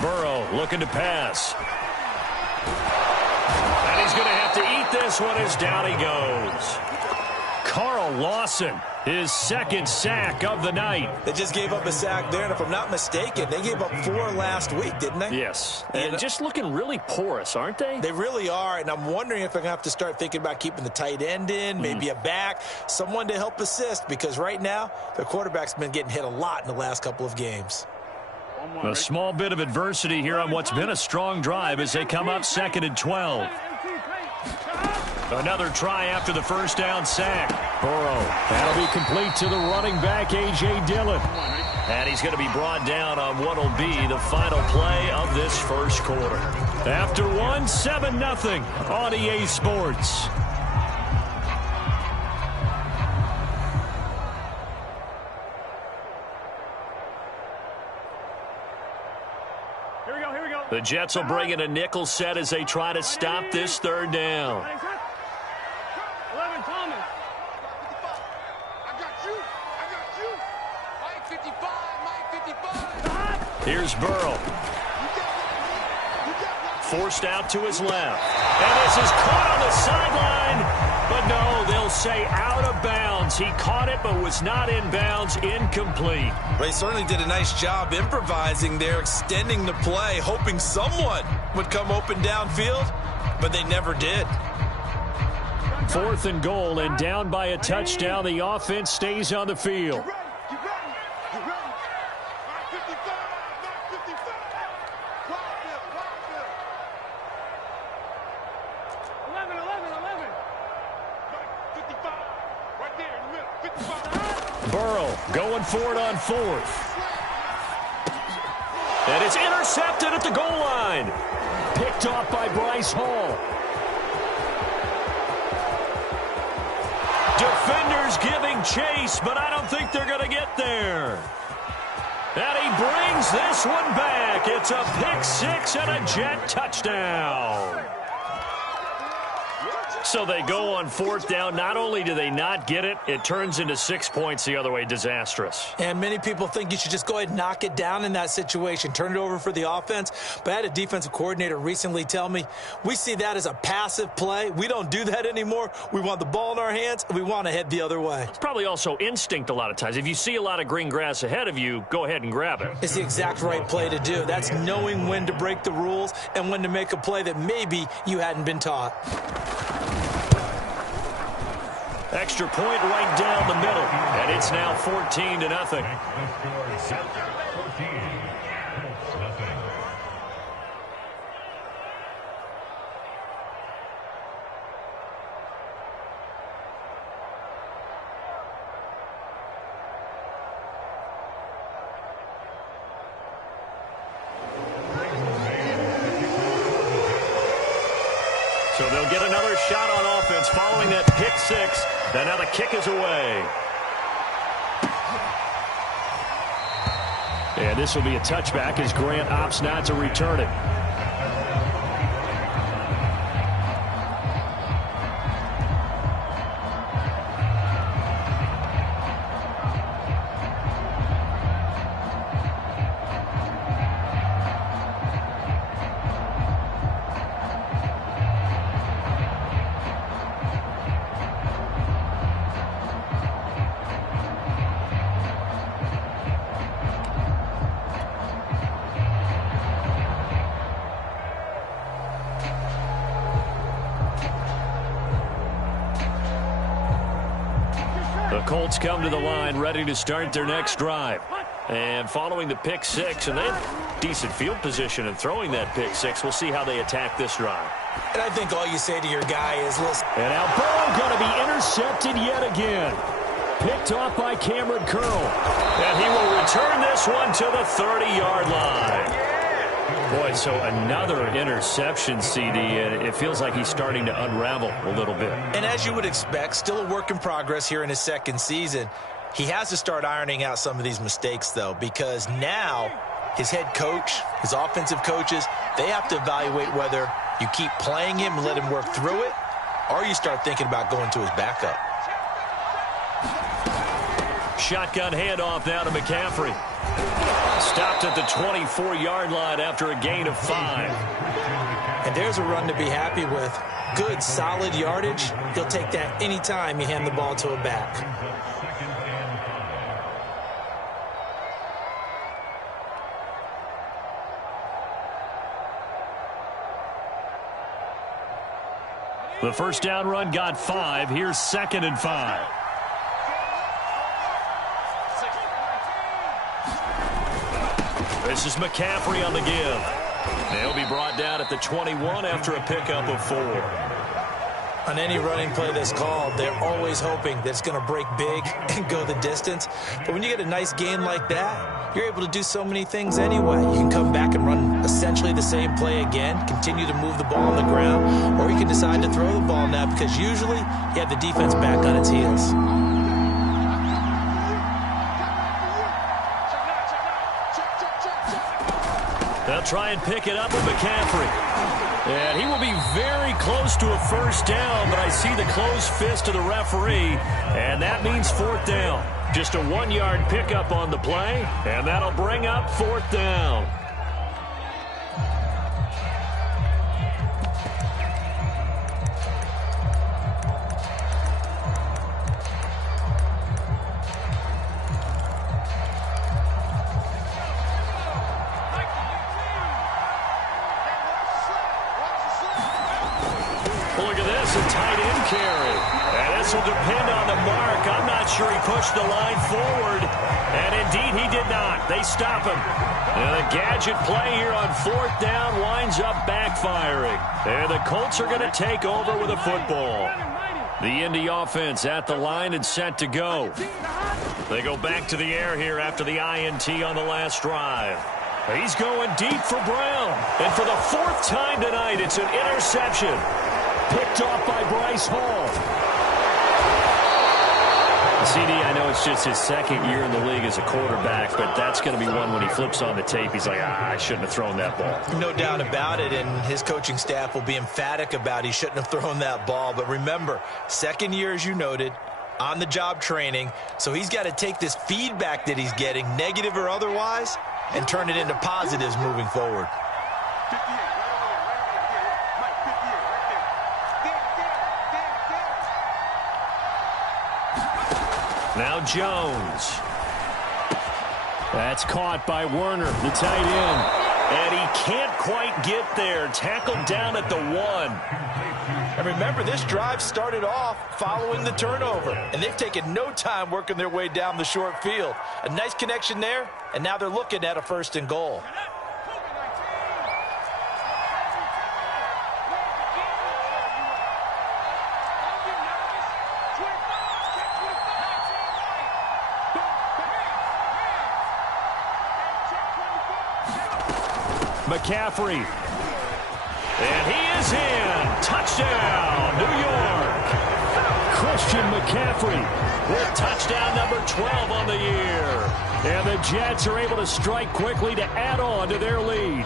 Burrow looking to pass. And he's going to have to eat this one as down he goes. Carl Lawson, his second sack of the night. They just gave up a sack there, and if I'm not mistaken, they gave up 4 last week, didn't they? Yes, and just looking really porous, aren't they? They really are, and I'm wondering if they're going to have to start thinking about keeping the tight end in, maybe a back, someone to help assist, because right now, their quarterback's been getting hit a lot in the last couple of games. A small bit of adversity here on what's been a strong drive as they come up 2nd and 12. Another try after the first down sack. Burrow, that'll be complete to the running back, A.J. Dillon. And he's going to be brought down on what will be the final play of this first quarter. After one, 7-0 on EA Sports. Here we go. The Jets will bring in a nickel set as they try to stop this third down. 11, Thomas. Here's Burrow. Forced out to his left. And this is caught on the sideline. But no, they'll say out of bounds. He caught it but was not in bounds. Incomplete. They certainly did a nice job improvising there, extending the play, hoping someone would come open downfield, but they never did. 4th and goal, and down by a touchdown. The offense stays on the field. Burrow going for it on 4th. And it's intercepted at the goal line. Picked off by Bryce Hall. Defenders giving chase, but I don't think they're going to get there. And he brings this one back. It's a pick 6 and a Jet touchdown. So they go on 4th down. Not only do they not get it, it turns into 6 points the other way. Disastrous. And many people think you should just go ahead and knock it down in that situation. Turn it over for the offense. But I had a defensive coordinator recently tell me, we see that as a passive play. We don't do that anymore. We want the ball in our hands, and we want to head the other way. It's probably also instinct a lot of times. If you see a lot of green grass ahead of you, go ahead and grab it. It's the exact right play to do. That's knowing when to break the rules and when to make a play that maybe you hadn't been taught. Extra point right down the middle, and it's now 14-0. So they'll get another shot on offense following that pick 6. And now the kick is away. And this will be a touchback as Grant opts not to return it. The Colts come to the line ready to start their next drive. And following the pick 6, and they have decent field position and throwing that pick 6. We'll see how they attack this drive. And I think all you say to your guy is, listen. And now Burrow going to be intercepted yet again. Picked off by Cameron Curl. And he will return this one to the 30-yard line. Boy, so another interception, CD, and it feels like he's starting to unravel a little bit. And as you would expect, still a work in progress here in his second season. He has to start ironing out some of these mistakes, though, because now his head coach, his offensive coaches, they have to evaluate whether you keep playing him and let him work through it, or you start thinking about going to his backup. shotgun handoff now to McCaffrey. Stopped at the 24-yard line after a gain of 5. And there's a run to be happy with. Good, solid yardage. He'll take that anytime you hand the ball to a back. The first down run got 5. Here's 2nd and 5. This is McCaffrey on the give. They'll be brought down at the 21 after a pickup of 4. On any running play that's called, they're always hoping that it's going to break big and go the distance. But when you get a nice gain like that, you're able to do so many things anyway. You can come back and run essentially the same play again, continue to move the ball on the ground, or you can decide to throw the ball now because usually you have the defense back on its heels. They'll try and pick it up with McCaffrey. And he will be very close to a first down, but I see the closed fist of the referee, and that means 4th down. Just a 1-yard pickup on the play, and that'll bring up 4th down. Look at this, a tight end carry. And this will depend on the mark. I'm not sure he pushed the line forward. And indeed, he did not. They stop him. And the gadget play here on 4th down winds up backfiring. And the Colts are going to take over with a football. The Indy offense at the line and set to go. They go back to the air here after the INT on the last drive. He's going deep for Brown. And for the 4th time tonight, it's an interception. Picked off by Bryce Hall. CD, I know it's just his 2nd year in the league as a quarterback, but that's going to be one when he flips on the tape. He's like, I shouldn't have thrown that ball. No doubt about it, and his coaching staff will be emphatic about he shouldn't have thrown that ball. But remember, 2nd year, as you noted, on-the-job training, so he's got to take this feedback that he's getting, negative or otherwise, and turn it into positives moving forward. Now Jones. That's caught by Werner, the tight end. And he can't quite get there. Tackled down at the 1. And remember, this drive started off following the turnover. And they've taken no time working their way down the short field. A nice connection there, and now they're looking at a 1st and goal. McCaffrey. And he is in. Touchdown, New York. Christian McCaffrey with touchdown number 12 on the year. And the Jets are able to strike quickly to add on to their lead.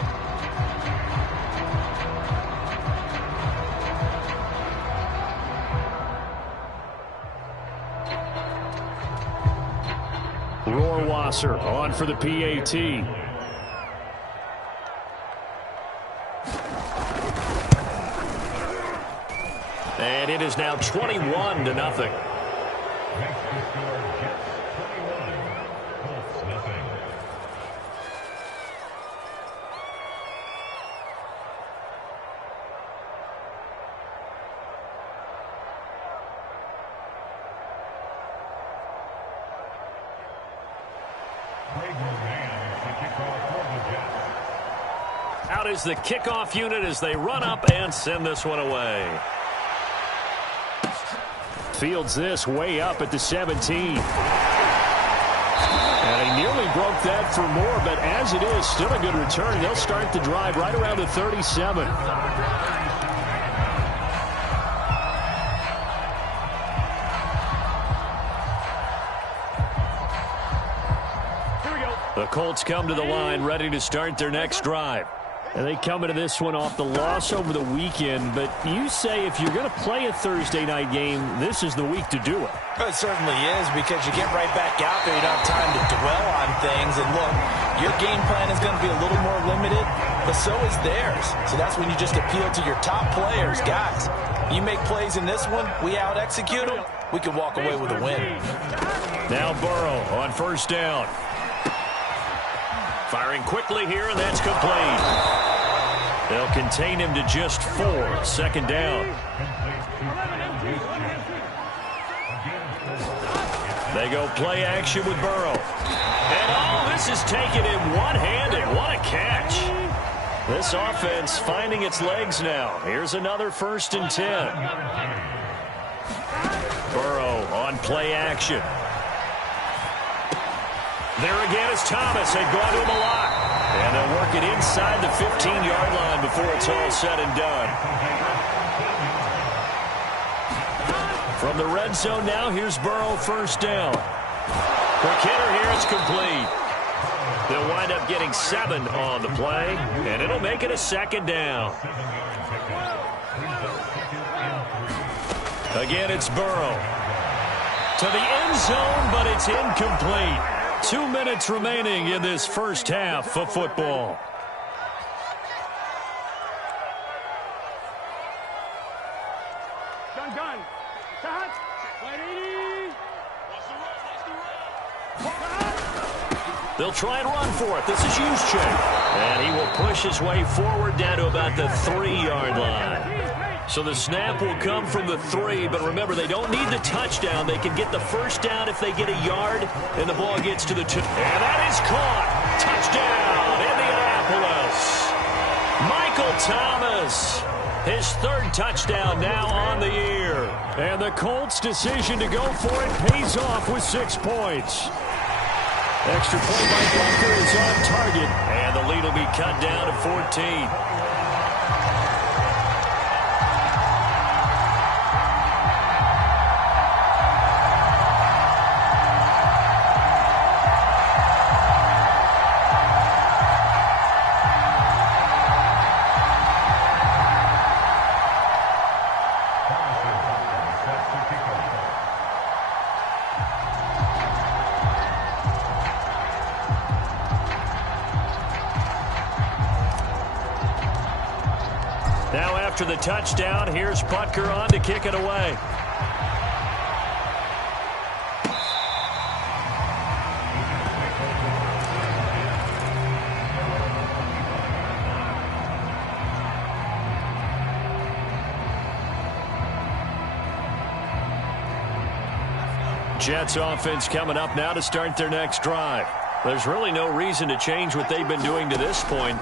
Rohrwasser on for the PAT. And it is now 21-0. Out is the kickoff unit as they run up and send this one away. Fields this way up at the 17. And he nearly broke that for more, but as it is, still a good return. They'll start the drive right around the 37. Here we go. The Colts come to the line ready to start their next drive. And they come into this one off the loss over the weekend, but you say if you're going to play a Thursday night game, this is the week to do it. Well, it certainly is, because you get right back out there. You don't have time to dwell on things. And look, your game plan is going to be a little more limited, but so is theirs. So that's when you just appeal to your top players. Guys, you make plays in this one, we out-execute them, we can walk away with a win. Now Burrow on first down. Firing quickly here, and that's complete. They'll contain him to just 4. Second down. They go play action with Burrow. And this is taken in one-handed. What a catch. This offense finding its legs now. Here's another 1st and 10. Burrow on play action. There again is Thomas. They've gone to him a lot. And they'll work it inside the 15-yard line before it's all said and done. From the red zone now, here's Burrow, first down. Quick hitter here, it's complete. They'll wind up getting 7 on the play, and it'll make it a second down. Again, it's Burrow. To the end zone, but it's incomplete. 2 minutes remaining in this first half of football. Gun. Touch. 180. They'll try and run for it. This is Juszczyk. And he will push his way forward down to about the 3-yard line. So the snap will come from the 3, but remember, they don't need the touchdown. They can get the first down if they get a yard, and the ball gets to the 2. And that is caught. Touchdown, Indianapolis. Michael Thomas, his 3rd touchdown now on the year. And the Colts' decision to go for it pays off with 6 points. Extra point by Butker is on target, and the lead will be cut down to 14. Now after the touchdown, here's Butker on to kick it away. Jets offense coming up now to start their next drive. There's really no reason to change what they've been doing to this point.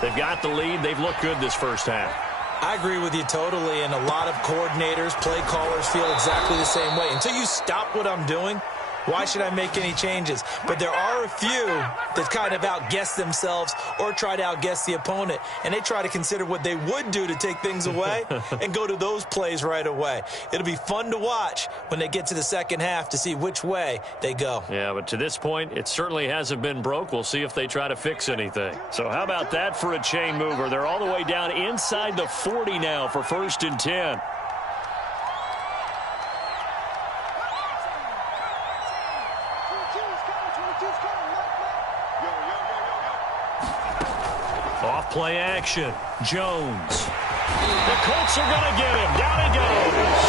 They've got the lead. They've looked good this first half. I agree with you totally, and a lot of coordinators, play callers feel exactly the same way. Until you stop what I'm doing, why should I make any changes? But there are a few that kind of outguess themselves or try to outguess the opponent, and they try to consider what they would do to take things away and go to those plays right away. It'll be fun to watch when they get to the second half to see which way they go. Yeah, but to this point, it certainly hasn't been broke. We'll see if they try to fix anything. So how about that for a chain mover? They're all the way down inside the 40 now for 1st and 10. Off play action. Jones. The Colts are going to get him. Down he goes.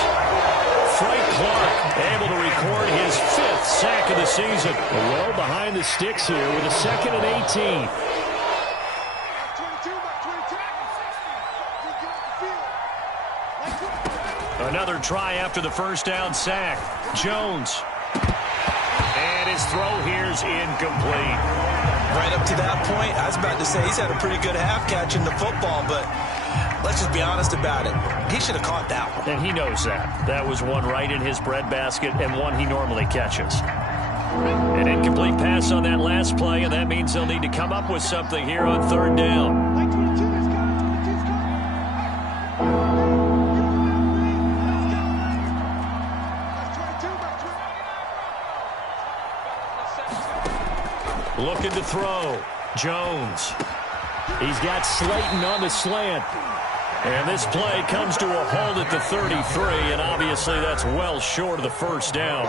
Frank Clark able to record his 5th sack of the season. Well behind the sticks here with a 2nd and 18. Another try after the first down sack. Jones. And his throw here is incomplete. Right up to that point, I was about to say he's had a pretty good half catching the football, but let's just be honest about it. He should have caught that one. And he knows that. That was one right in his breadbasket and one he normally catches. An incomplete pass on that last play, and that means they'll need to come up with something here on 3rd down. Looking to throw. Jones. He's got Slayton on the slant. And this play comes to a halt at the 33, and obviously that's well short of the first down.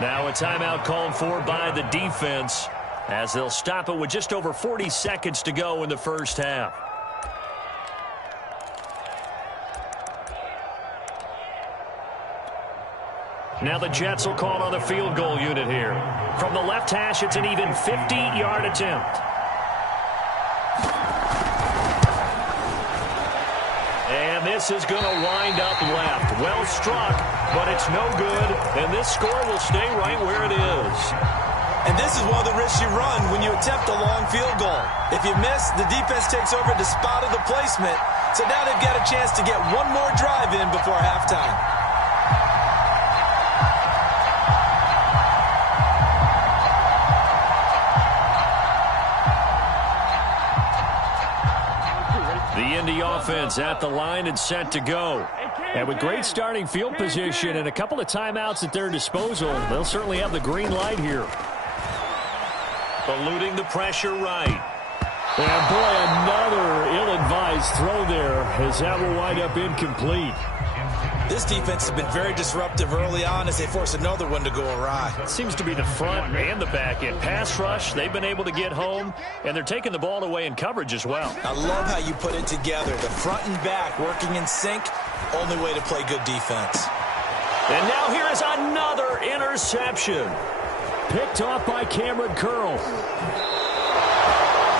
Now a timeout called for by the defense as they'll stop it with just over 40 seconds to go in the first half. Now the Jets will call on the field goal unit here. From the left hash, it's an even 50-yard attempt. And this is going to wind up left. Well struck, but it's no good. And this score will stay right where it is. And this is one of the risks you run when you attempt a long field goal. If you miss, the defense takes over the spot of the placement. So now they've got a chance to get one more drive in before halftime. The Indy offense at the line and set to go. And with great starting field position and a couple of timeouts at their disposal, they'll certainly have the green light here. Eluding the pressure right. And boy, another ill-advised throw there as that will wind up incomplete. This defense has been very disruptive early on as they force another one to go awry. It seems to be the front and the back end. Pass rush, they've been able to get home, and they're taking the ball away in coverage as well. I love how you put it together. The front and back working in sync, only way to play good defense. And now here is another interception. Picked off by Cameron Curl.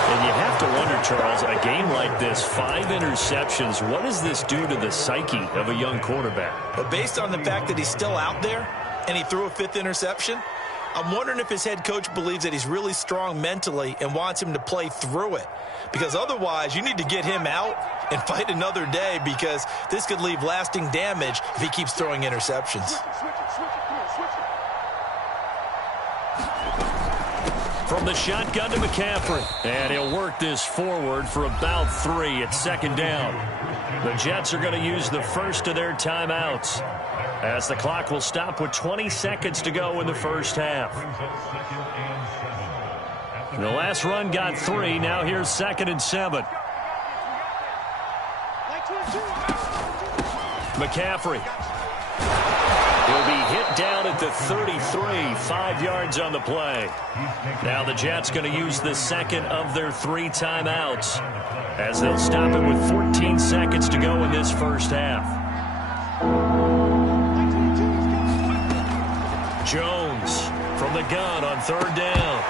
And you have to wonder, Charles, a game like this, 5 interceptions, what does this do to the psyche of a young quarterback? But based on the fact that he's still out there and he threw a 5th interception, I'm wondering if his head coach believes that he's really strong mentally and wants him to play through it. Because otherwise, you need to get him out and fight another day because this could leave lasting damage if he keeps throwing interceptions. From the shotgun to McCaffrey. And he'll work this forward for about 3 at second down. The Jets are going to use the first of their timeouts as the clock will stop with 20 seconds to go in the first half. The last run got 3. Now here's 2nd and 7. McCaffrey. He'll be hit down at the 33, 5 yards on the play. Now the Jets going to use the second of their 3 timeouts as they'll stop it with 14 seconds to go in this first half. Jones from the gun on 3rd down.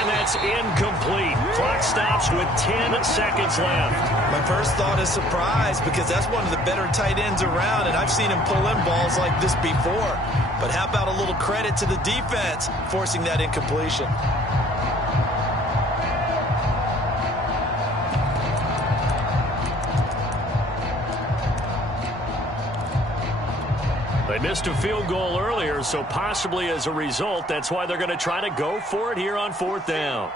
And that's incomplete. Clock stops with 10 seconds left. My first thought is surprise because that's one of the better tight ends around, and I've seen him pull in balls like this before. But how about a little credit to the defense forcing that incompletion? They missed a field goal earlier, so possibly as a result, that's why they're going to try to go for it here on 4th down.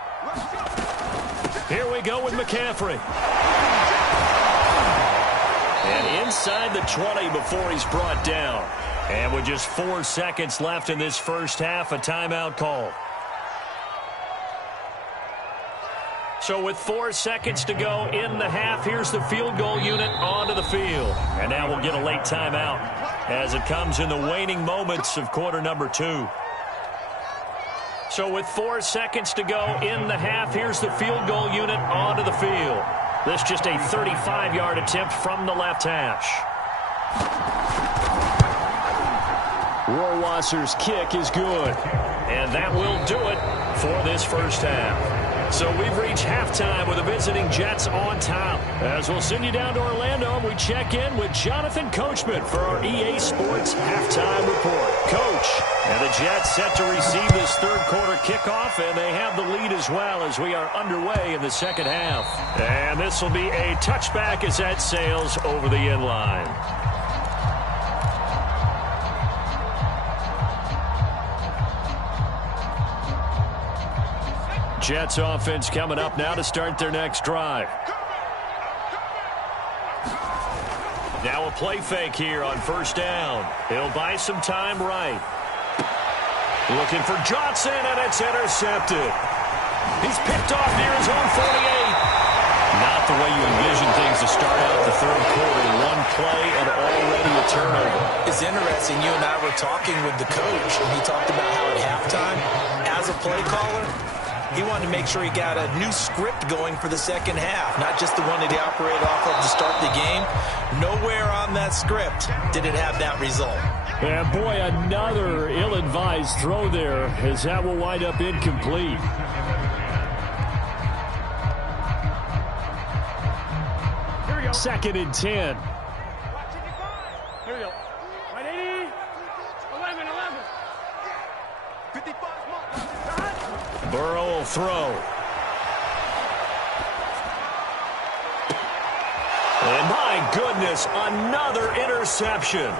Here we go with McCaffrey. And inside the 20 before he's brought down. And with just 4 seconds left in this first half, a timeout call. So with 4 seconds to go in the half, here's the field goal unit onto the field. And now we'll get a late timeout as it comes in the waning moments of quarter number 2. So with 4 seconds to go in the half, here's the field goal unit onto the field. This just a 35-yard attempt from the left hash. Rohrwasser's kick is good. And that will do it for this first half. So we've reached halftime with the visiting Jets on top. As we'll send you down to Orlando, and we check in with Jonathan Coachman for our EA Sports Halftime Report. Coach, and the Jets set to receive this third quarter kickoff, and they have the lead as well as we are underway in the second half. And this will be a touchback as that sails over the end line. Jets offense coming up now to start their next drive. Now a play fake here on 1st down. He'll buy some time right. Looking for Johnson, and it's intercepted. He's picked off near his own 48. the way you envision things to start out the third quarter. One play and already a turnover. It's interesting. You and I were talking with the coach, and he talked about how at halftime, as a play caller, he wanted to make sure he got a new script going for the second half, not just the one that he operated off of to start the game. Nowhere on that script did it have that result. And boy, another ill-advised throw there, as that will wind up incomplete. Second and 10. Here we go. 180. 11. 55. Burrow will throw. And my goodness, another interception.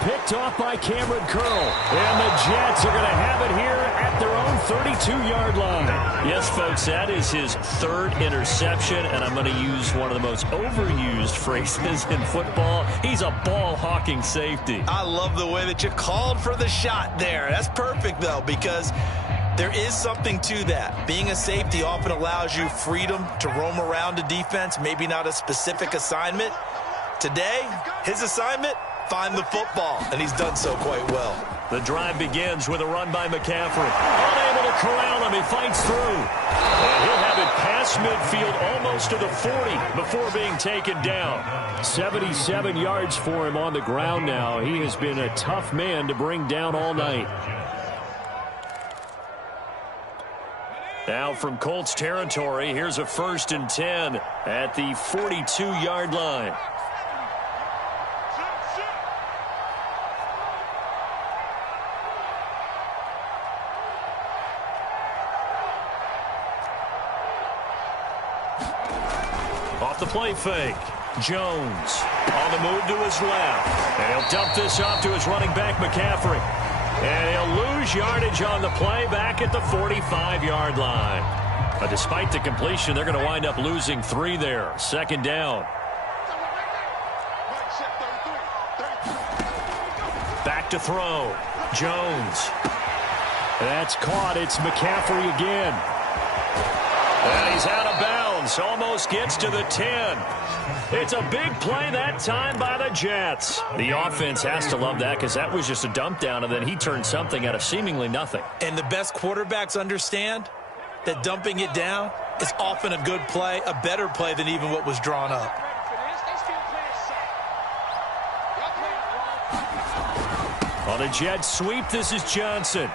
Picked off by Cameron Curl. And the Jets are going to have it here at their own 32-yard line. Yes, folks, that is his third interception, and I'm going to use one of the most overused phrases in football. He's a ball-hawking safety. I love the way that you called for the shot there. That's perfect, though, because there is something to that. Being a safety often allows you freedom to roam around a defense, maybe not a specific assignment. Today, his assignment, find the football, and he's done so quite well. The drive begins with a run by McCaffrey. Unable to corral him, he fights through. And he'll have it past midfield almost to the 40 before being taken down. 77 yards for him on the ground now. He has been a tough man to bring down all night. Now from Colts territory, here's a 1st and 10 at the 42-yard line. Off the play fake. Jones on the move to his left. And he'll dump this off to his running back, McCaffrey. And he'll lose yardage on the play back at the 45-yard line. But despite the completion, they're going to wind up losing 3 there. Second down. Back to throw. Jones. That's caught. It's McCaffrey again. And he's out of bounds. Almost gets to the 10. It's a big play that time by the Jets. The offense has to love that because that was just a dump down, and then he turned something out of seemingly nothing. And the best quarterbacks understand that dumping it down is often a good play, a better play than even what was drawn up. On a Jet sweep, this is Johnson.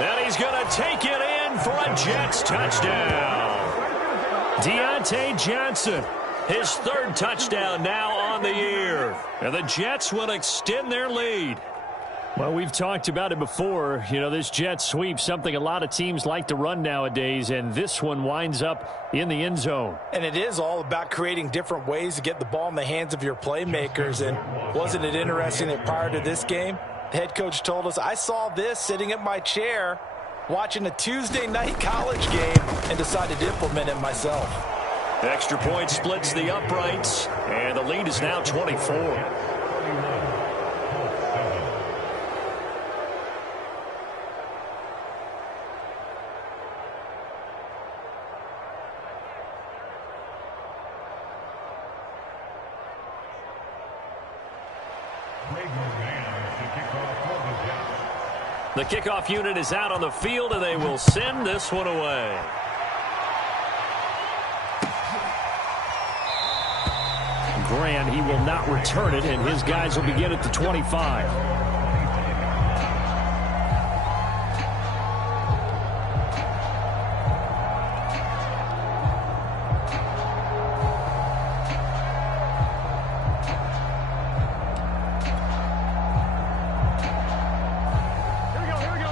And he's going to take it in for a Jets touchdown. Deontay Johnson, his 3rd touchdown now on the year. And the Jets will extend their lead. Well, we've talked about it before. You know, this jet sweep, something a lot of teams like to run nowadays, and this one winds up in the end zone. And it is all about creating different ways to get the ball in the hands of your playmakers. And wasn't it interesting that prior to this game, the head coach told us, I saw this sitting at my chair watching a Tuesday night college game and decided to implement it myself. Extra point splits the uprights, and the lead is now 24. The kickoff unit is out on the field, and they will send this one away. Grant, he will not return it, and his guys will begin at the 25.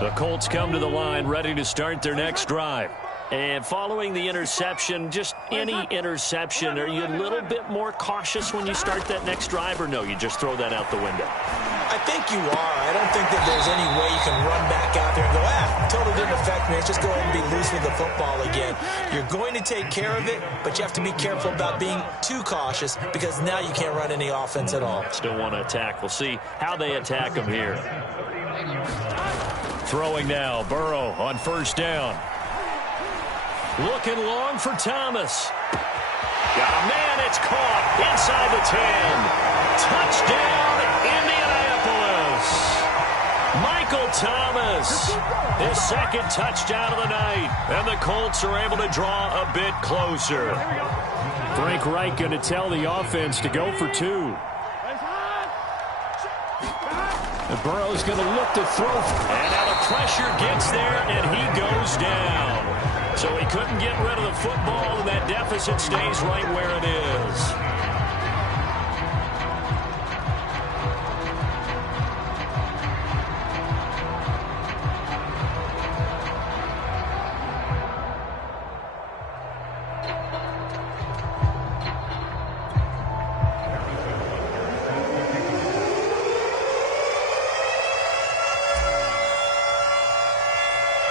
The Colts come to the line ready to start their next drive. And following the interception, just any interception, are you a little bit more cautious when you start that next drive, or no, you just throw that out the window? I think you are. I don't think that there's any way you can run back out there and go, totally didn't affect me. Let's just go ahead and be loose with the football again. You're going to take care of it, but you have to be careful about being too cautious because now you can't run any offense at all. Still want to attack. We'll see how they attack them here. Throwing now, Burrow on 1st down. Looking long for Thomas. Got a man, it's caught inside the 10. Touchdown, Indianapolis. Michael Thomas, his second touchdown of the night. And the Colts are able to draw a bit closer. Frank Reich going to tell the offense to go for 2. And Burrow's going to look to throw. And now the pressure gets there, and he goes down. So he couldn't get rid of the football, and that deficit stays right where it is.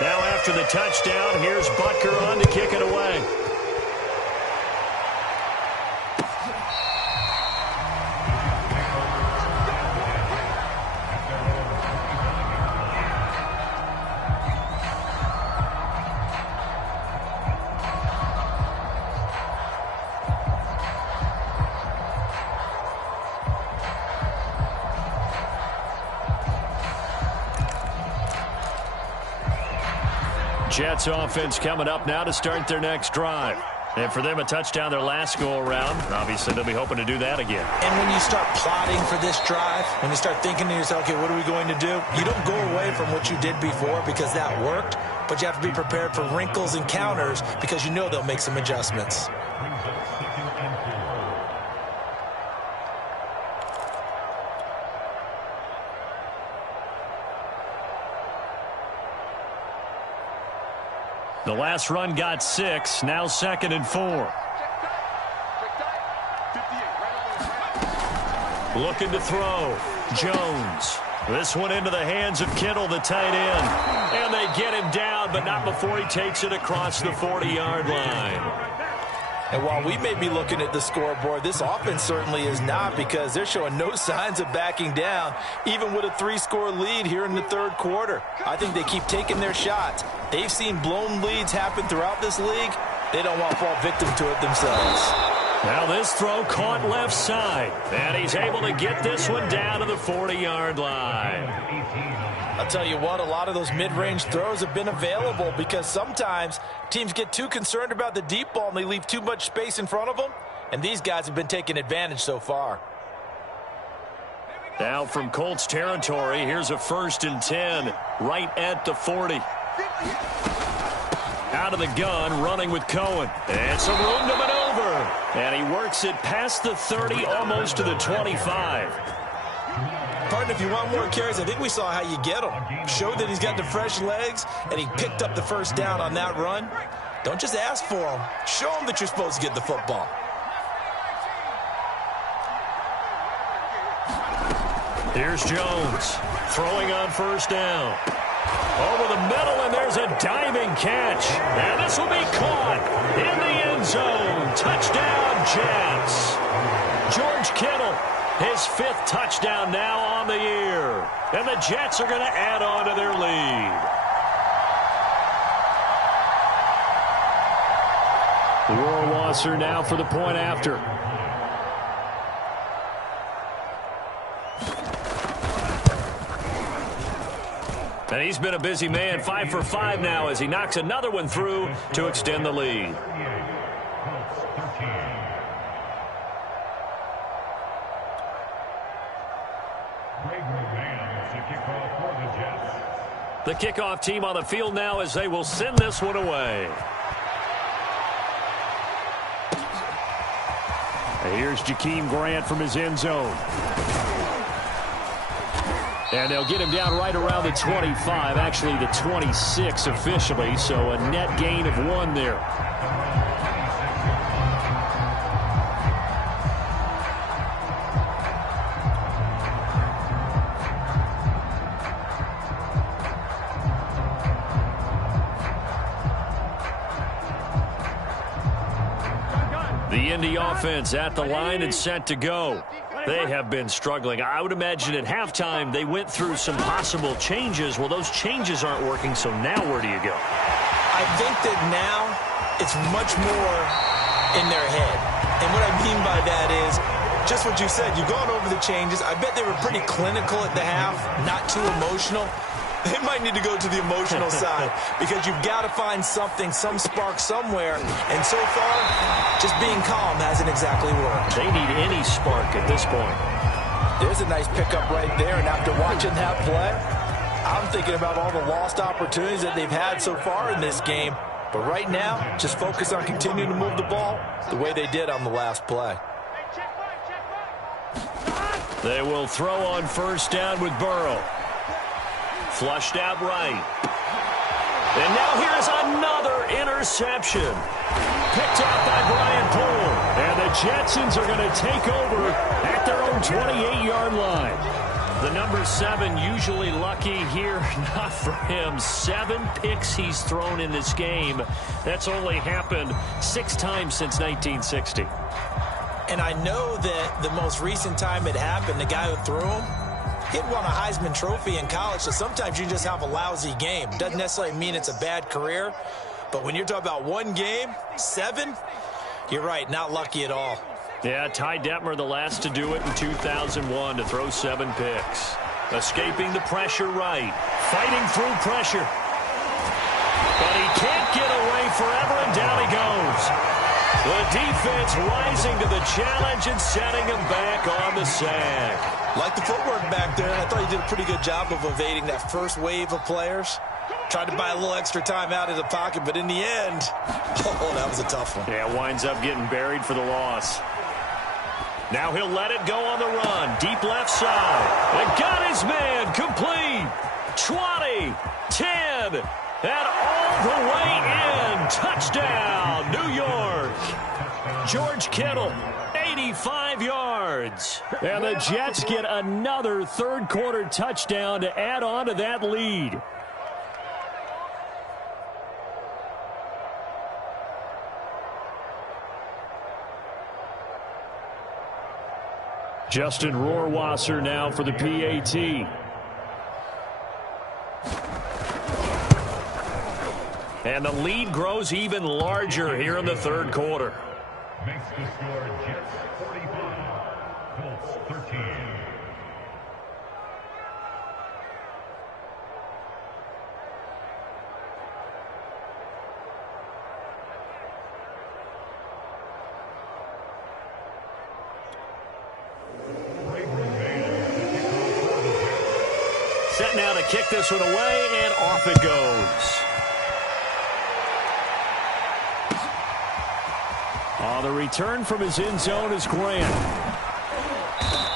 Now after the touchdown, here's Butker on to kick it away. Jets offense coming up now to start their next drive. And for them, a touchdown their last go-around. Obviously, they'll be hoping to do that again. And when you start plotting for this drive, when you start thinking to yourself, okay, what are we going to do? You don't go away from what you did before because that worked, but you have to be prepared for wrinkles and counters because you know they'll make some adjustments. The last run got 6, now 2nd and 4. Looking to throw. Jones. This one into the hands of Kittle, the tight end. And they get him down, but not before he takes it across the 40-yard line. And while we may be looking at the scoreboard, this offense certainly is not because they're showing no signs of backing down, even with a 3-score lead here in the third quarter. I think they keep taking their shots. They've seen blown leads happen throughout this league. They don't want to fall victim to it themselves. Now this throw caught left side, and he's able to get this one down to the 40-yard line. I'll tell you what, a lot of those mid-range throws have been available because sometimes teams get too concerned about the deep ball and they leave too much space in front of them, and these guys have been taking advantage so far. Now from Colts territory, here's a 1st and 10, right at the 40. Out of the gun, running with Cohen. And some room to maneuver. And he works it past the 30, almost to the 25. Pardon, if you want more carries, I think we saw how you get him. Showed that he's got the fresh legs, and he picked up the first down on that run. Don't just ask for him. Show him that you're supposed to get the football. Here's Jones, throwing on 1st down. Over the middle, and there's a diving catch. And this will be caught in the end zone. Touchdown, Jets. George Kittle, his 5th touchdown now on the year. And the Jets are going to add on to their lead. Rohrwasser now for the point after. And he's been a busy man, 5 for 5 now as he knocks another one through to extend the lead. The kickoff team on the field now as they will send this one away. And here's Jakeem Grant from his end zone. And they'll get him down right around the 25, actually the 26 officially, so a net gain of 1 there. The Indy offense at the line and set to go. They have been struggling. I would imagine at halftime they went through some possible changes. Well, those changes aren't working, so now where do you go? I think that now it's much more in their head. And what I mean by that is just what you said. You've gone over the changes. I bet they were pretty clinical at the half, not too emotional. They might need to go to the emotional side because you've got to find something, some spark somewhere. And so far, just being calm hasn't exactly worked. They need any spark at this point. There's a nice pickup right there. And after watching that play, I'm thinking about all the lost opportunities that they've had so far in this game. But right now, just focus on continuing to move the ball the way they did on the last play. They will throw on first down with Burrow. Flushed out right. And now here's another interception. Picked out by Brian Poole. And the Jetsons are going to take over at their own 28-yard line. The number 7 usually lucky here. Not for him. 7 picks he's thrown in this game. That's only happened 6 times since 1960. And I know that the most recent time it happened, the guy who threw him, he'd won a Heisman Trophy in college, so sometimes you just have a lousy game. Doesn't necessarily mean it's a bad career, but when you're talking about one game, 7, you're right, not lucky at all. Yeah, Ty Detmer, the last to do it in 2001, to throw 7 picks. Escaping the pressure right. Fighting through pressure. But he can't get away forever, and down he goes. The defense rising to the challenge and setting him back on the sack. Like the footwork back there, I thought he did a pretty good job of evading that first wave of players. Tried to buy a little extra time out of the pocket, but in the end, oh, that was a tough one. Yeah, winds up getting buried for the loss. Now he'll let it go on the run. Deep left side. And got his man. Complete. 20, 10, and all the way in. Touchdown, New York. George Kittle, 85 yards. And the Jets get another third-quarter touchdown to add on to that lead. Justin Rohrwasser now for the PAT. And the lead grows even larger here in the third quarter. Makes the score Jets 45, Colts 13. Set now to kick this one away, and off it goes. The return from his end zone is Grant.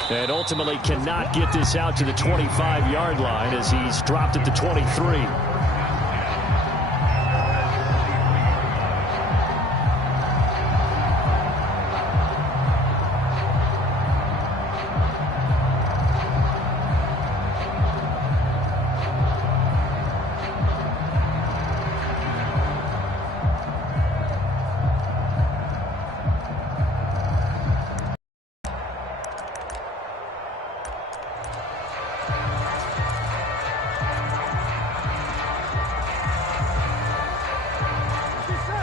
And ultimately cannot get this out to the 25-yard line as he's dropped at the 23.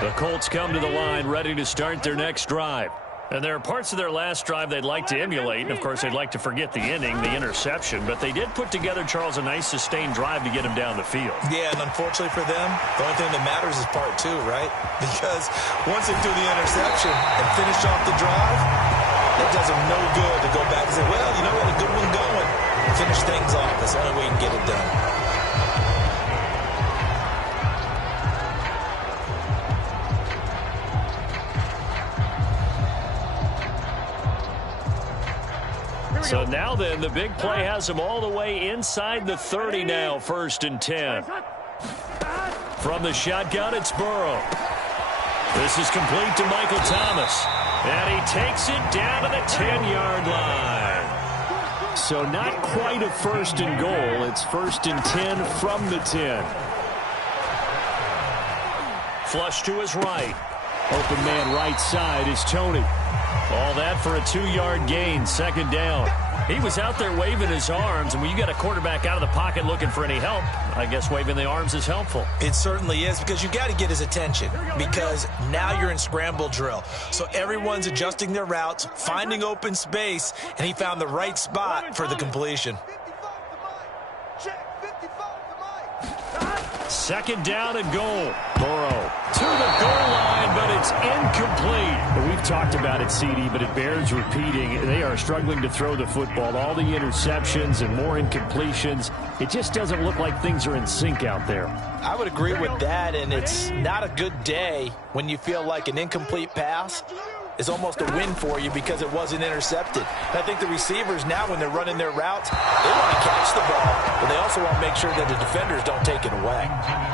The Colts come to the line ready to start their next drive. And there are parts of their last drive they'd like to emulate. And, of course, they'd like to forget the inning, the interception. But they did put together, Charles, a nice sustained drive to get him down the field. Yeah, and unfortunately for them, the only thing that matters is part 2, right? Because once they do the interception and finish off the drive, that does them no good to go back and say, well, you know what, a good one going. Finish things off. That's the only way you can get it done. So now then, the big play has him all the way inside the 30 now, 1st and 10. From the shotgun, it's Burrow. This is complete to Michael Thomas. And he takes it down to the 10-yard line. So not quite a 1st and goal. It's 1st and 10 from the 10. Flush to his right. Open man right side is Tony. All that for a 2-yard gain, second down. He was out there waving his arms, and when you got a quarterback out of the pocket looking for any help, I guess waving the arms is helpful. It certainly is, because you got to get his attention, because now you're in scramble drill. So everyone's adjusting their routes, finding open space, and he found the right spot for the completion. Second down and goal. Burrow to the goal line, but it's incomplete. We've talked about it, CD, but it bears repeating. They are struggling to throw the football. All the interceptions and more incompletions. It just doesn't look like things are in sync out there. I would agree with that, and it's not a good day when you feel like an incomplete pass is almost a win for you because it wasn't intercepted. And I think the receivers now, when they're running their routes, they want to catch the ball, but they also want to make sure that the defenders don't take it away.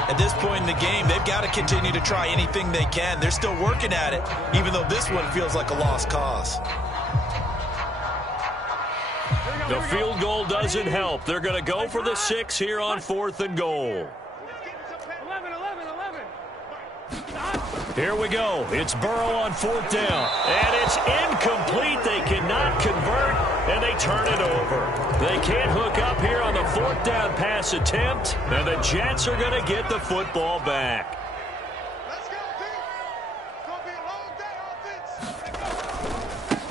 At this point in the game, they've got to continue to try anything they can. They're still working at it, even though this one feels like a lost cause. The field goal doesn't help. They're going to go for the 6 here on 4th and goal. 11. Here we go. It's Burrow on 4th down. And it's incomplete. They cannot convert, and they turn it over. They can't hook up here on the 4th down pass attempt, and the Jets are going to get the football back.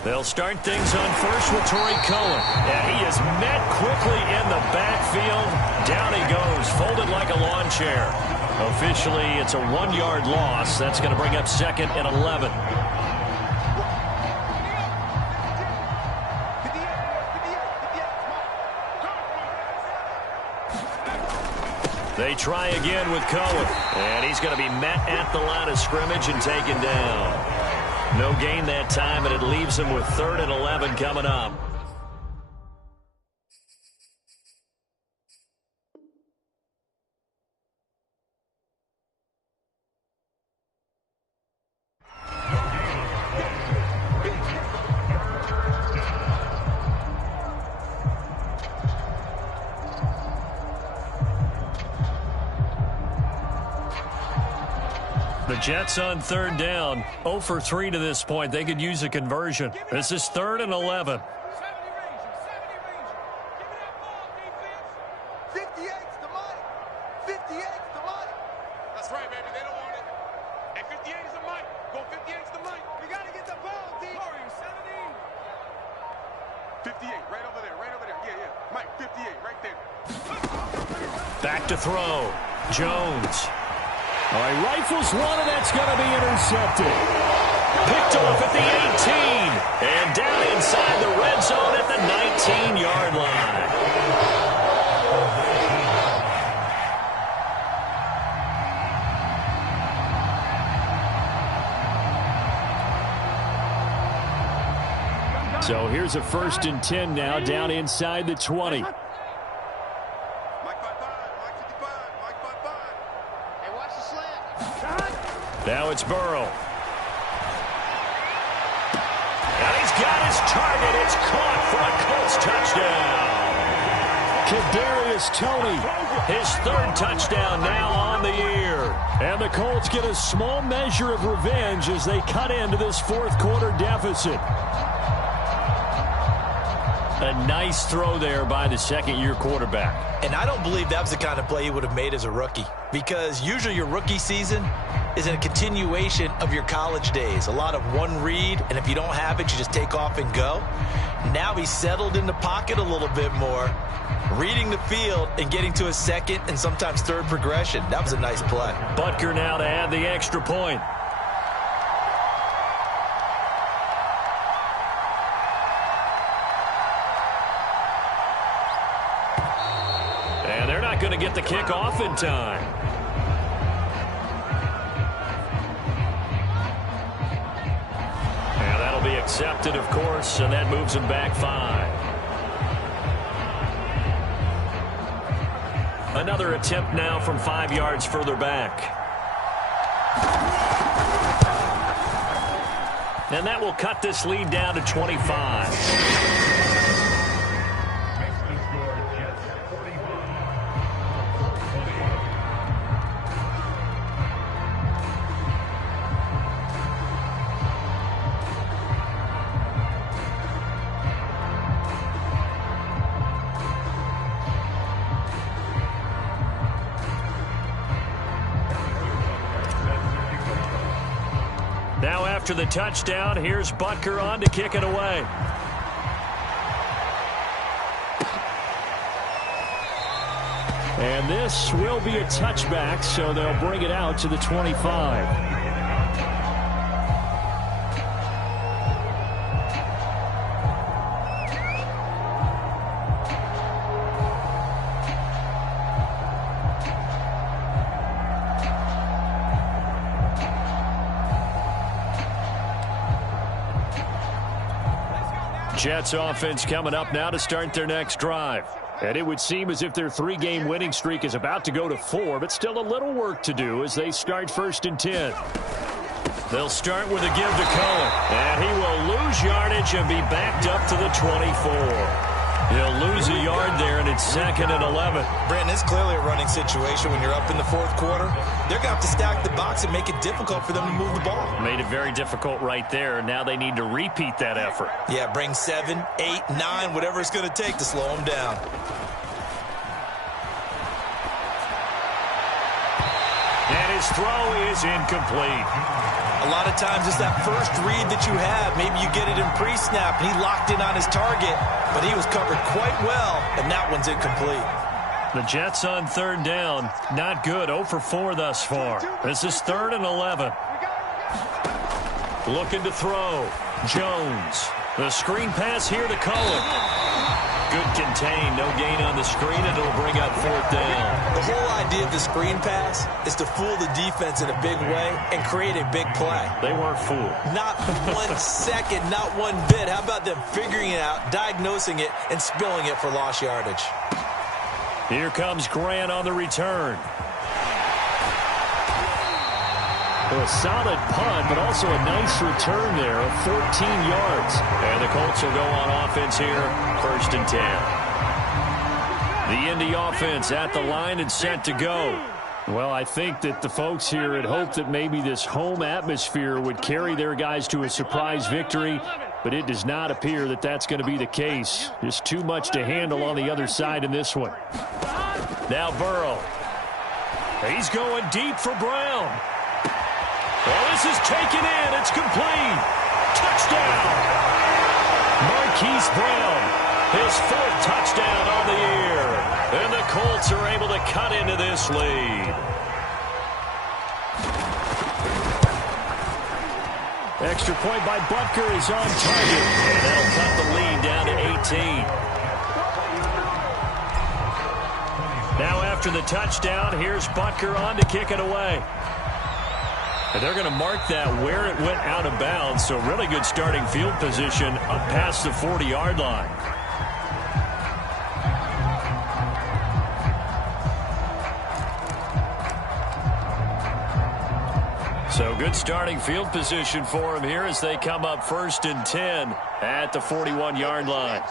They'll start things on first with Torrey Cohen. And he is met quickly in the backfield. Down he goes, folded like a lawn chair. Officially, it's a 1-yard loss. That's going to bring up 2nd and 11. They try again with Cohen. And he's going to be met at the line of scrimmage and taken down. No gain that time, and it leaves him with 3rd and 11 coming up. The Jets on 3rd down, 0 for 3 to this point. They could use a conversion. This is 3rd and 11. 70 Ranger. Give me that ball, defense. 58's the money. 58's the money. That's right, baby. They don't want it. And 58 is the mic. Go 58's the mic. We got to get the ball, D. Corey, 70. 58, right over there, right over there. Yeah. Mike, 58, right there. Back to throw. Jones. All right, rifles one, and that's going to be intercepted. Picked off at the 18. And down inside the red zone at the 19-yard line. So here's a 1st and 10 now, down inside the 20. Mike 55, Mike 55, Mike 55. Hey, watch the slant. Now it's Burrow. And he's got his target. It's caught for a Colts touchdown. Kadarius Toney, his 3rd touchdown now on the year. And the Colts get a small measure of revenge as they cut into this 4th quarter deficit. A nice throw there by the 2nd-year quarterback. And I don't believe that was the kind of play he would have made as a rookie, because usually your rookie season is a continuation of your college days. A lot of one read, and if you don't have it, you just take off and go. Now he's settled in the pocket a little bit more, reading the field and getting to a 2nd and sometimes 3rd progression. That was a nice play. Butker now to add the extra point. And they're not going to get the kick off in time. And that'll be accepted, of course, and that moves him back 5. Another attempt now from 5 yards further back. And that will cut this lead down to 25. after the touchdown, here's Butker on to kick it away. And this will be a touchback, so they'll bring it out to the 25. Jets offense coming up now to start their next drive. And it would seem as if their 3-game winning streak is about to go to 4, but still a little work to do as they start 1st and 10. They'll start with a give to Cohen, and he will lose yardage and be backed up to the 24. He'll lose a yard there, and it's 2nd and 11. Brandon, it's clearly a running situation when you're up in the 4th quarter. They're going to have to stack the box and make it difficult for them to move the ball. Made it very difficult right there. Now they need to repeat that effort. Yeah, bring 7, 8, 9, whatever it's going to take to slow them down. And his throw is incomplete. A lot of times it's that first read that you have. Maybe you get it in pre-snap, and he locked in on his target, but he was covered quite well, and that one's incomplete. The Jets on 3rd down. Not good. 0 for 4 thus far. This is 3rd and 11. Looking to throw. Jones. The screen pass here to Cohen. Good contain. No gain on the screen, and it'll bring up 4th down. The whole idea of the screen pass is to fool the defense in a big way and create a big play. They weren't fooled. Not 1 second, not one bit. How about them figuring it out, diagnosing it, and spilling it for lost yardage? Here comes Grant on the return. A solid punt, but also a nice return there of 14 yards. And the Colts will go on offense here, 1st and 10. The Indy offense at the line and set to go. Well, I think that the folks here had hoped that maybe this home atmosphere would carry their guys to a surprise victory, but it does not appear that that's going to be the case. Just too much to handle on the other side in this one. Now Burrow. He's going deep for Brown. Well, this is taken in. It's complete. Touchdown. Marquise Brown, his 4th touchdown on the year. And the Colts are able to cut into this lead. Extra point by Butker is on target. And that'll cut the lead down to 18. Now after the touchdown, here's Butker on to kick it away. And they're going to mark that where it went out of bounds, so really good starting field position up past the 40-yard line. So good starting field position for him here as they come up 1st and 10 at the 41-yard line.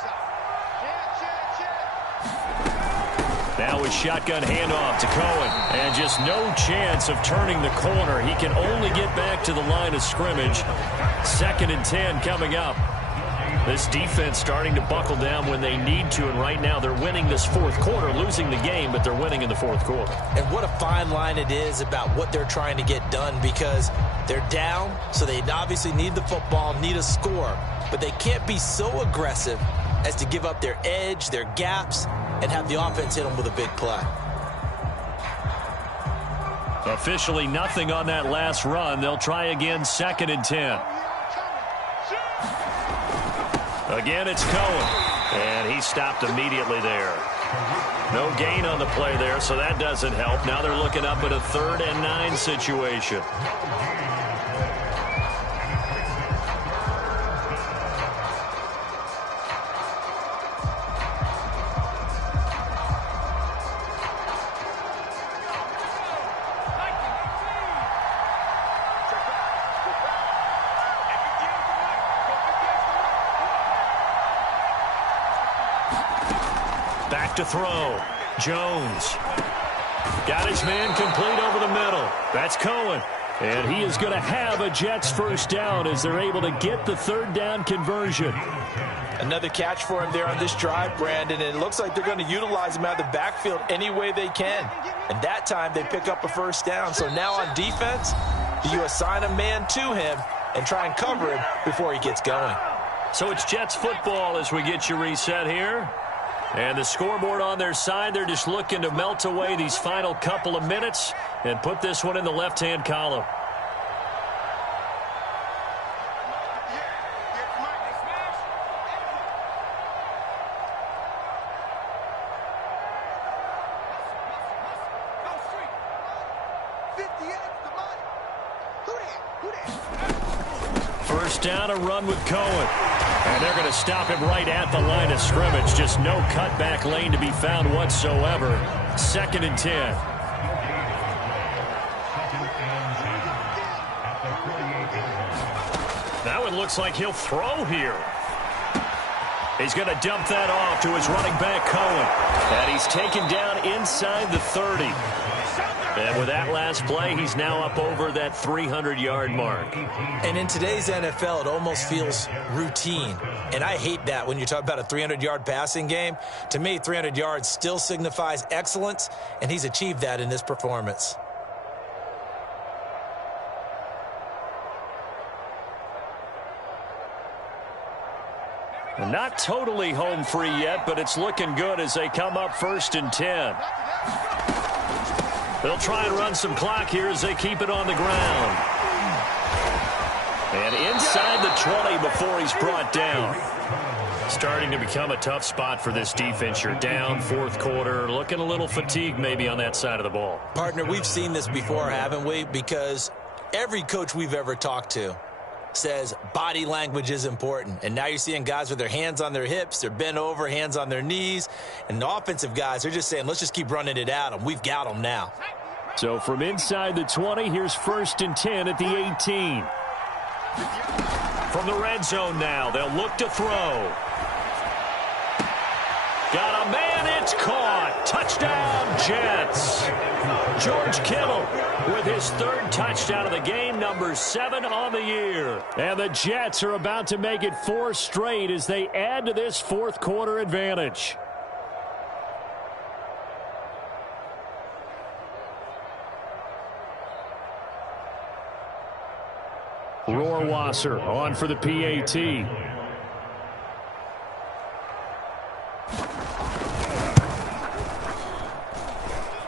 Now with shotgun handoff to Cohen. And just no chance of turning the corner. He can only get back to the line of scrimmage. 2nd and 10 coming up. This defense starting to buckle down when they need to. And right now they're winning this 4th quarter. Losing the game, but they're winning in the 4th quarter. And what a fine line it is about what they're trying to get done, because they're down, so they obviously need the football, need a score. But they can't be so aggressive as to give up their edge, their gaps, and have the offense hit them with a big play. Officially nothing on that last run. They'll try again 2nd and 10. Again, it's Cohen. And he stopped immediately there. No gain on the play there, so that doesn't help. Now they're looking up at a 3rd and 9 situation. Back to throw. Jones. Got his man complete over the middle. That's Cohen. And he is going to have a Jets 1st down as they're able to get the 3rd down conversion. Another catch for him there on this drive, Brandon, and it looks like they're going to utilize him out of the backfield any way they can. And that time they pick up a 1st down. So now on defense, you assign a man to him, and try and cover him before he gets going. So it's Jets football as we get you reset here. And the scoreboard on their side, they're just looking to melt away these final couple of minutes and put this one in the left-hand column. First down, a run with Cohen. And they're going to stop him right at the line of scrimmage. Just no cutback lane to be found whatsoever. 2nd and 10. That one looks like he'll throw here. He's going to dump that off to his running back, Cohen. And he's taken down inside the 30. And with that last play, he's now up over that 300-yard mark. And in today's NFL, it almost feels routine. And I hate that when you talk about a 300-yard passing game. To me, 300 yards still signifies excellence, and he's achieved that in this performance. Not totally home free yet, but it's looking good as they come up 1st and 10. They'll try and run some clock here as they keep it on the ground. And inside the 20 before he's brought down. Starting to become a tough spot for this defense. You're down 4th quarter, looking a little fatigued maybe on that side of the ball. Partner, we've seen this before, haven't we? Because every coach we've ever talked to says body language is important. And now you're seeing guys with their hands on their hips, they're bent over, hands on their knees. And the offensive guys are just saying, let's just keep running it at them. We've got them now. So from inside the 20, here's 1st and 10 at the 18. From the red zone now, they'll look to throw. Got a man, it's caught. Touchdown, Jets. George Kittle with his 3rd touchdown of the game, number 7 on the year. And the Jets are about to make it 4 straight as they add to this 4th quarter advantage. Rohrwasser on for the PAT.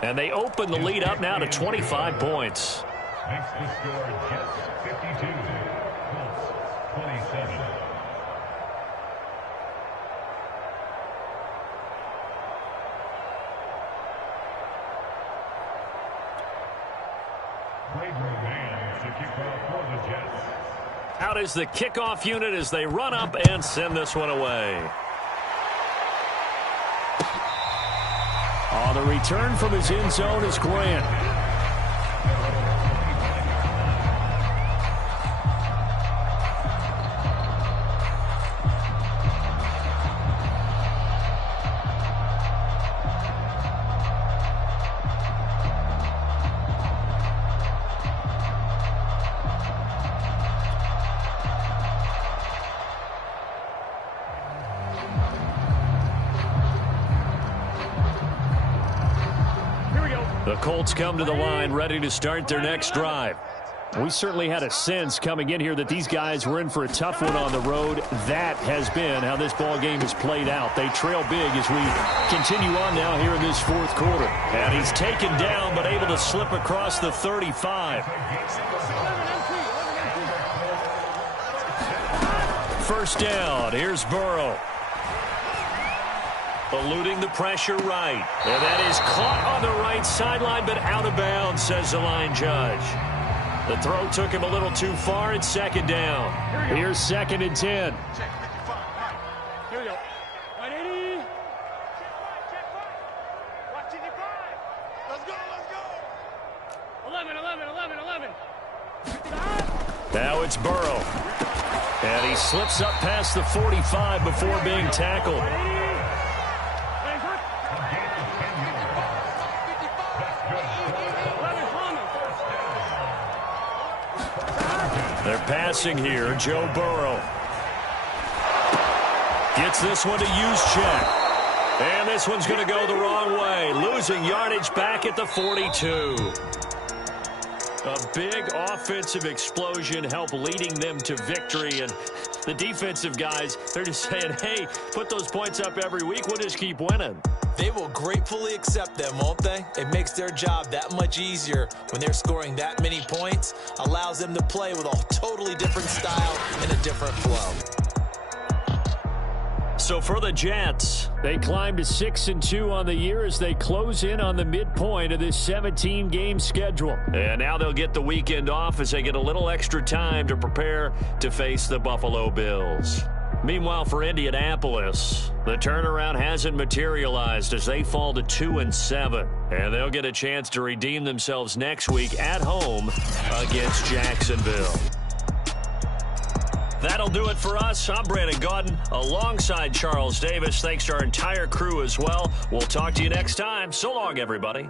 And they open the lead up now to 25 points. Makes the score Jets 52, Colts 27. Out is the kickoff unit as they run up and send this one away. On the return from his end zone is Grant. The Colts come to the line ready to start their next drive. We certainly had a sense coming in here that these guys were in for a tough one on the road. That has been how this ball game has played out. They trail big as we continue on now here in this 4th quarter. And he's taken down but able to slip across the 35. First down. Here's Burrow. Eluding the pressure right. And that is caught on the right sideline, but out of bounds, says the line judge. The throw took him a little too far. It's 2nd down. Here's 2nd and 10. Here we go. 180. Watch it, 5. Let's go, let's go. 11. Now it's Burrow. And he slips up past the 45 before being tackled. They're passing here. Joe Burrow gets this one to Juszczyk. And this one's going to go the wrong way. Losing yardage back at the 42. A big offensive explosion helped leading them to victory. And the defensive guys, they're just saying, hey, put those points up every week. We'll just keep winning. They will gratefully accept them, won't they? It makes their job that much easier when they're scoring that many points. Allows them to play with a totally different style and a different flow. So for the Jets, they climb to 6-2 on the year as they close in on the midpoint of this 17-game schedule. And now they'll get the weekend off as they get a little extra time to prepare to face the Buffalo Bills. Meanwhile, for Indianapolis, the turnaround hasn't materialized as they fall to 2-7. And they'll get a chance to redeem themselves next week at home against Jacksonville. That'll do it for us. I'm Brandon Gaudin alongside Charles Davis. Thanks to our entire crew as well. We'll talk to you next time. So long, everybody.